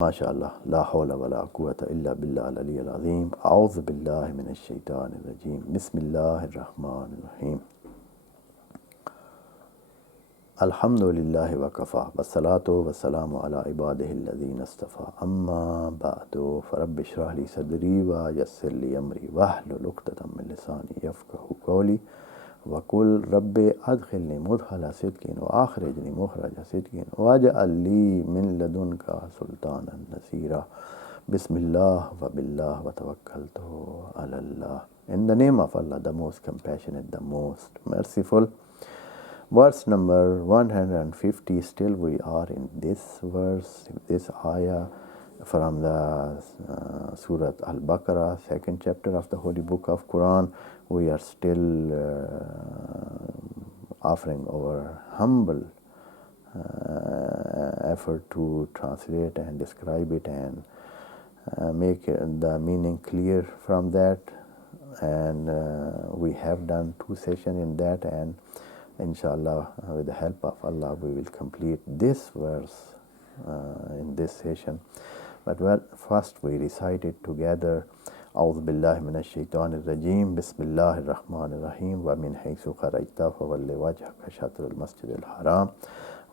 MashaAllah, la hawla wa la quwwata illa billah al-ali al-azim. A'udhu billahi minash shaitanir rajim. Bismillahir rahmanir rahim. Alhamdulillahi wa kafa. Wassalatu wassalamu ala ibadihi alladhina istafa. Amma ba'du. Farabbi shrah li sadri wa yassir li amri wahlul 'uqdatam min lisani yafqahu qawli. Wa qul rabbi adkhilni mudkhala sidqin wa akhrijni mukhraja sidqin waj'al li min ladunka sultanan nasira. Bismillah wa billah wa tawakkaltu ala Allah. In the name of Allah, the most compassionate, the most merciful. Verse number 150. Still we are in this verse, this ayah from the Surah Al-Baqarah, second chapter of the Holy Book of Quran. We are still offering our humble effort to translate and describe it and make the meaning clear from that. And we have done 2 sessions in that, and inshallah, with the help of Allah, we will complete this verse in this session. But first we recite it together. أعوذ بالله من الشيطان الرجيم بسم الله الرحمن الرحيم ومن حيث خرجت فول وجهك شطر المسجد الحرام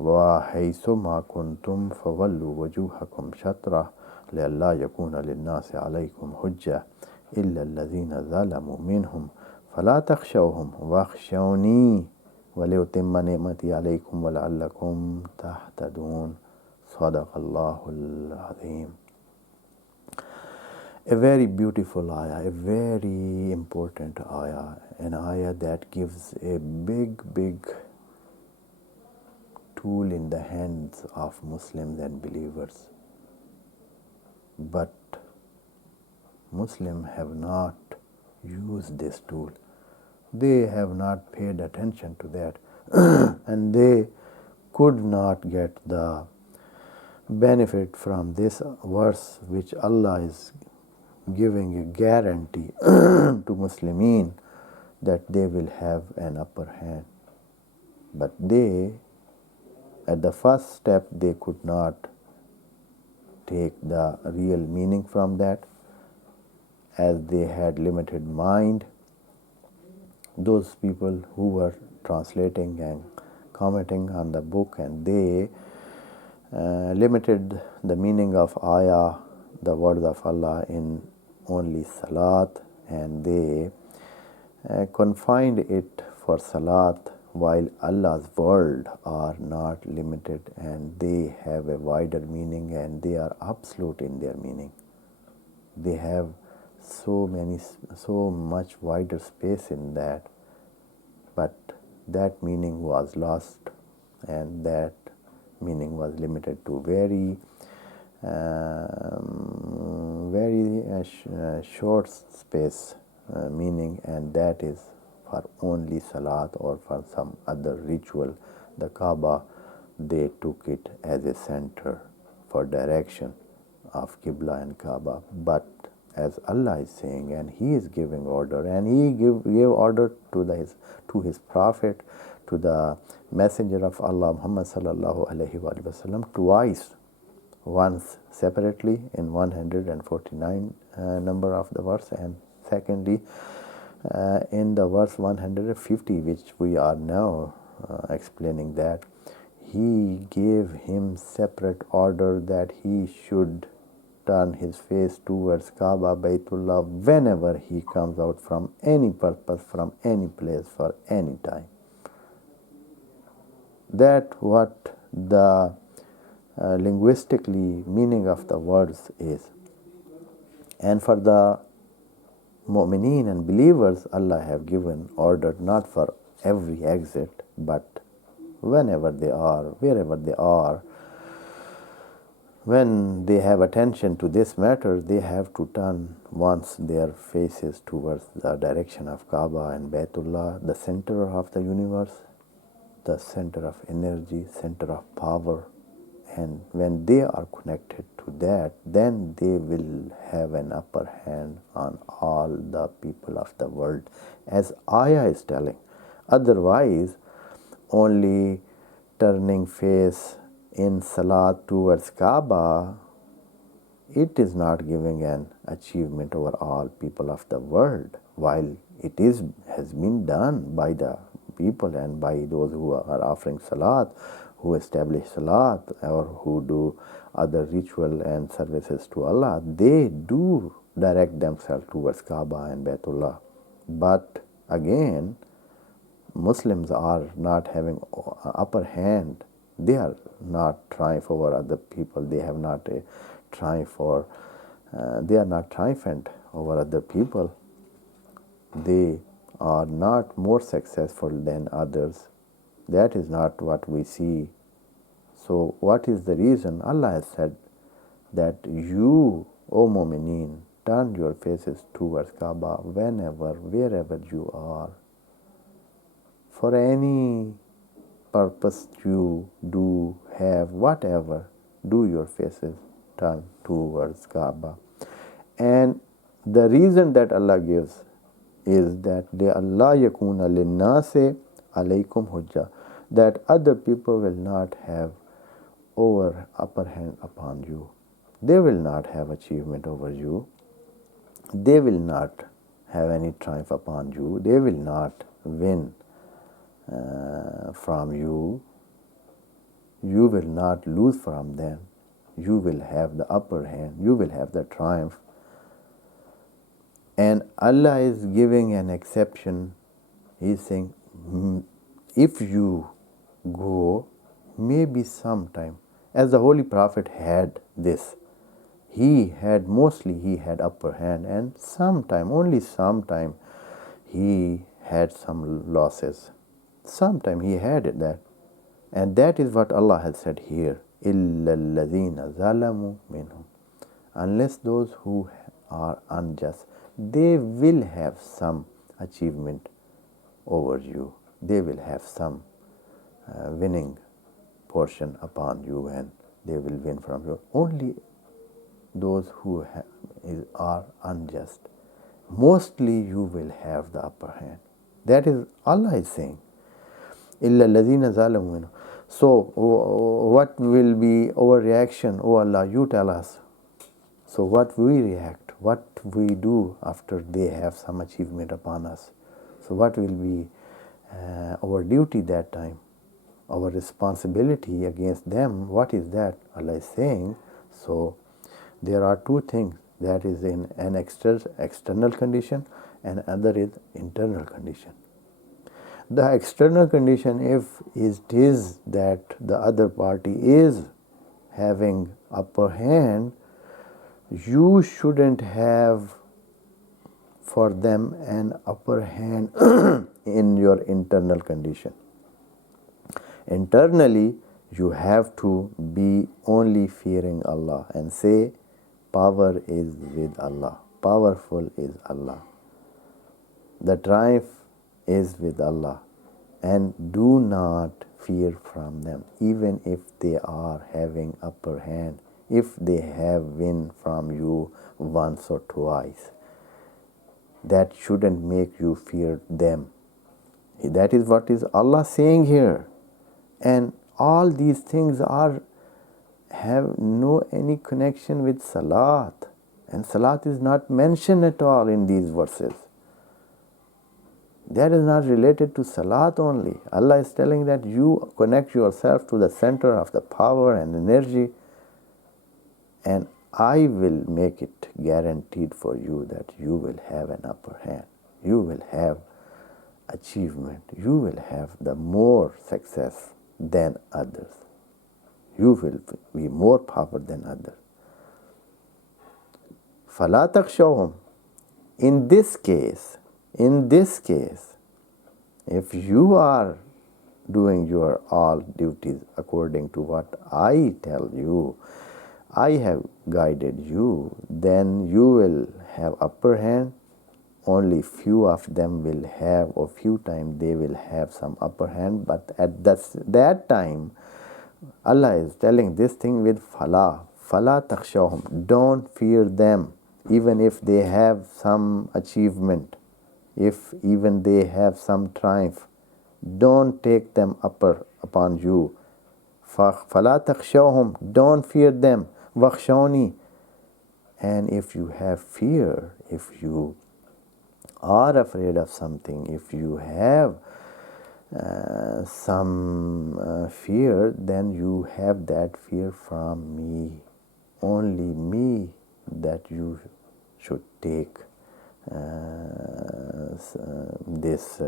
وحيث ما كنتم فولوا وجوهكم شطره لئلا يكون للناس عليكم حجة إلا الذين ظلموا منهم فلا تخشوهم واخشوني ولأتم نعمتي عليكم ولعلكم تهتدون. صدق الله العظيم. A very beautiful ayah, a very important ayah, an ayah that gives a big tool in the hands of Muslims and believers. But Muslims have not used this tool. They have not paid attention to that and they could not get the benefit from this verse, which Allah is giving a guarantee to Muslimin that they will have an upper hand. But they, at the first step, they could not take the real meaning from that, as they had limited mind. Those people who were translating and commenting on the book, and they limited the meaning of ayah, the words of Allah, in only salat, and they confined it for salat, while Allah's words are not limited and they have a wider meaning and they are absolute in their meaning. They have so much wider space in that, but that meaning was lost, and that meaning was limited to very short space meaning, and that is for only salat or for some other ritual. The Kaba, they took it as a center for direction of Qibla and Kaba. But as Allah is saying, and He is giving order, and He gave order to His Prophet, to the Messenger of Allah, Muhammad sallallahu alaihi wasallam, twice. Once separately in 149 number of the verse, and secondly in the verse 150, which we are now explaining, that He gave him separate order that he should turn his face towards Kaaba, Baytullah, whenever he comes out from any purpose, from any place, for any time. That what the linguistically meaning of the words is. And for the mu'mineen and believers, Allah have given order not for every exit, but whenever they are, wherever they are, when they have attention to this matter, they have to turn once their faces towards the direction of Kaaba and Baytullah, the center of the universe, the center of energy, center of power. And when they are connected to that, then they will have an upper hand on all the people of the world, as ayah is telling. Otherwise, only turning face in salat towards Kaaba it is not giving an achievement over all people of the world, while it has been done by the people and by those who are offering salat, who establish salat, or who do other ritual and services to Allah. They do direct themselves towards Kaba and Baitullah. But again, Muslims are not having upper hand. They are not triumph over other people. They have not a triumph or they are not triumphant over other people. They are not more successful than others. That is not what we see. So what is the reason? Allah has said that you, O Mu'mineen, turn your faces towards Kaaba whenever, wherever you are. For any purpose you do have, whatever, do your faces turn towards Kaaba. And the reason that Allah gives is that Allah yakuna linnase alaykum hujja, that other people will not have upper hand upon you. They will not have achievement over you. They will not have any triumph upon you. They will not win from you. You will not lose from them. You will have the upper hand. You will have the triumph. And Allah is giving an exception. He is saying, if you go, maybe sometime, as the Holy Prophet had this, he had upper hand, and sometime, only sometime, he had some losses. Sometime he had that. And that is what Allah has said here. إِلَّا الَّذِينَ ظَلَمُوا مِنْهُمْ. Unless those who are unjust, they will have some achievement over you. They will have some winning portion upon you, and they will win from you. Only those who are unjust, mostly you will have the upper hand. That is Allah is saying. إِلَّا الَّذِينَ ظَلَمُوا مِنْهُمْ. So what will be our reaction? Oh Allah, you tell us. So what we react, what we do after they have some achievement upon us. So what will be our duty that time? Our responsibility against them, what is that? Allah is saying, so there are two things. That is in an external condition, and other is internal condition. The external condition, if it is that the other party is having upper hand, you shouldn't have for them an upper hand in your internal condition. Internally, you have to be only fearing Allah and say, power is with Allah, powerful is Allah. The triumph is with Allah, and do not fear from them, even if they are having upper hand, if they have win from you once or twice. That shouldn't make you fear them. That is what is Allah saying here. And all these things have no any connection with salat, and salat is not mentioned at all in these verses. That is not related to salat only. Allah is telling that you connect yourself to the center of the power and energy, and I will make it guaranteed for you that you will have an upper hand. You will have achievement. You will have the more success than others. You will be more powerful than others. فَلَا تَخْشَوْهُمْ. In this case, if you are doing your all duties according to what I tell you, I have guided you, then you will have upper hand. Only few of them will have, or few times they will have some upper hand, but at that time, Allah is telling this thing with fala takhshawhum. Don't fear them, even if they have some achievement, if even they have some triumph. Don't take them upper upon you. Fala takhshawhum. Don't fear them. Wakhshawni. And if you have fear, if you are afraid of something, if you have some fear, then you have that fear from me. Only me that you should take this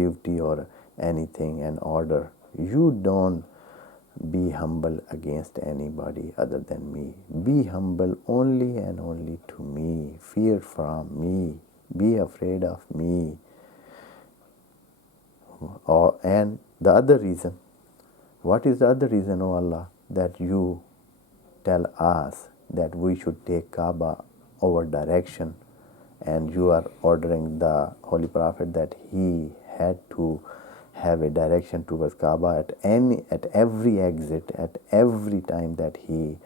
duty or anything and order. You don't be humble against anybody other than me. Be humble only and only to me. Fear from me. Be afraid of me. And the other reason, what is the other reason, O Allah, that you tell us that we should take Kaba over direction, and you are ordering the Holy Prophet that he had to have a direction towards Kaaba at every exit, at every time that he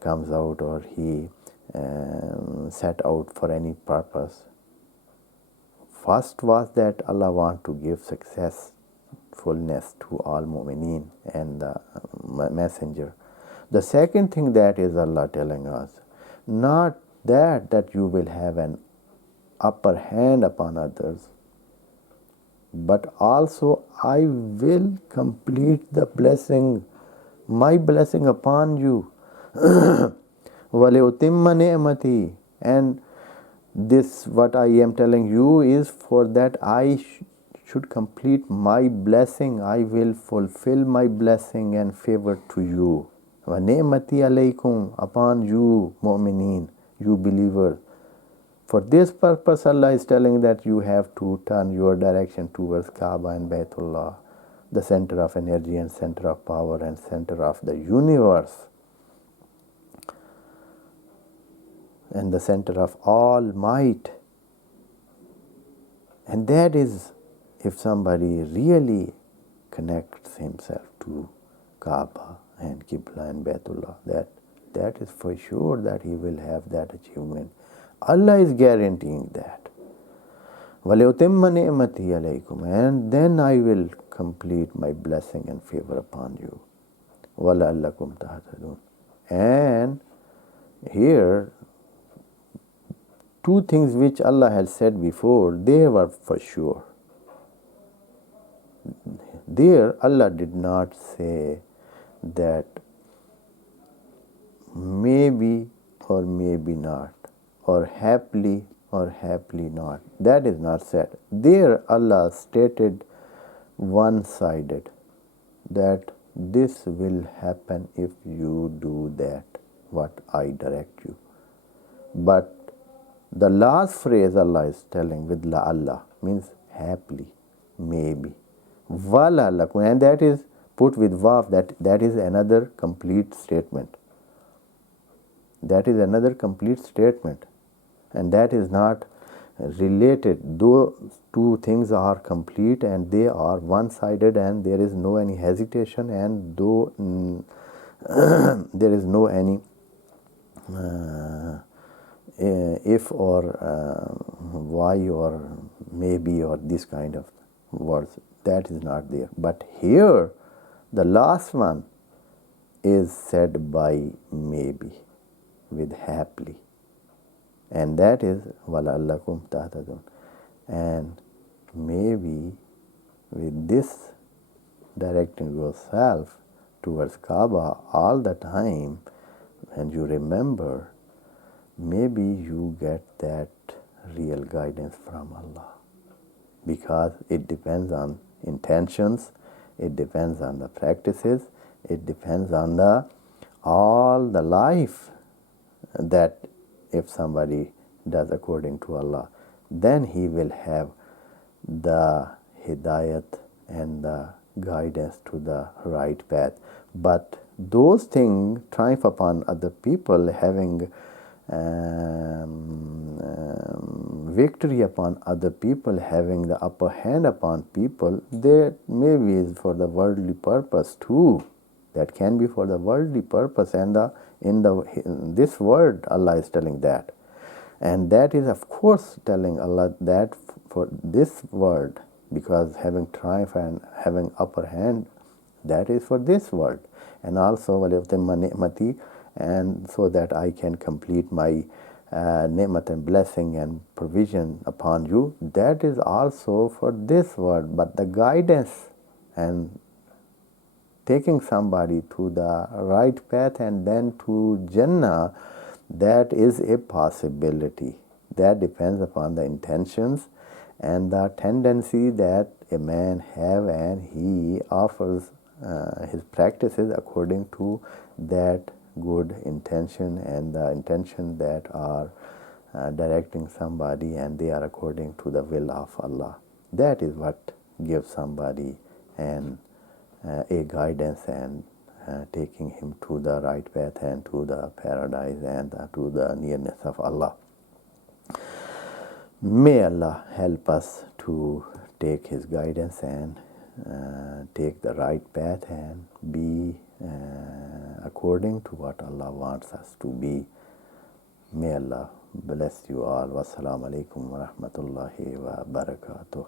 comes out or he set out for any purpose. First was that Allah wants to give successfulness to all mu'mineen and the messenger. The second thing that is Allah telling us, not that you will have an upper hand upon others, but also I will complete the blessing, my blessing upon you. وَلِيُتِمَّ نِعْمَتِي. And this, what I am telling you, is for that I should complete my blessing. I will fulfill my blessing and favor to you. وَنِعْمَتِي عَلَيْكُمْ, upon you, mu'mineen, you believers. For this purpose, Allah is telling that you have to turn your direction towards Kaaba and Baytullah, the center of energy and center of power and center of the universe, and the center of all might. And that is, if somebody really connects himself to Kaaba and Qibla and Baytullah, that is for sure that he will have that achievement. Allah is guaranteeing that. وَلِيُتِمَّ نِعْمَتِي عَلَيْكُمْ, and then I will complete my blessing and favor upon you. وَلَعَلَّكُمْ تَهْتَدُونَ. And here, two things which Allah had said before, they were for sure. There, Allah did not say that maybe or maybe not, or happily or happily not. That is not said. There Allah stated one-sided, that this will happen if you do that, what I direct you. But the last phrase Allah is telling with la Allah means happily, maybe. Wala lakum, and that is put with vav, that is another complete statement. That is another complete statement. And that is not related. Those two things are complete and they are one-sided, and there is no any hesitation, and though there is no any if or why or maybe or this kind of words, that is not there. But here the last one is said by maybe, with happily, and that is وَلَعَلَّكُمْ تَهْتَدُونَ. And maybe with this directing yourself towards Kaaba all the time, and you remember, maybe you get that real guidance from Allah, because it depends on intentions, it depends on the practices, it depends on the all the life that if somebody does according to Allah, then he will have the hidayat and the guidance to the right path. But those things triumph upon other people, having victory upon other people, having the upper hand upon people, that maybe is for the worldly purpose too. That can be for the worldly purpose, and in this world Allah is telling that. And that is of course telling Allah that for this world, because having triumph and having upper hand, that is for this world. And also وَلِيُتِمَّ نِعْمَتِي, and so that I can complete my ni'mat and blessing and provision upon you. That is also for this world, but the guidance and taking somebody to the right path and then to Jannah, that is a possibility. That depends upon the intentions and the tendency that a man have, and he offers his practices according to that good intention and the intention that are directing somebody, and they are according to the will of Allah. That is what gives somebody a guidance and taking him to the right path and to the paradise and to the nearness of Allah. May Allah help us to take His guidance and take the right path and be according to what Allah wants us to be. May Allah bless you all. Wassalamu alaikum wa rahmatullahi wa barakatuh.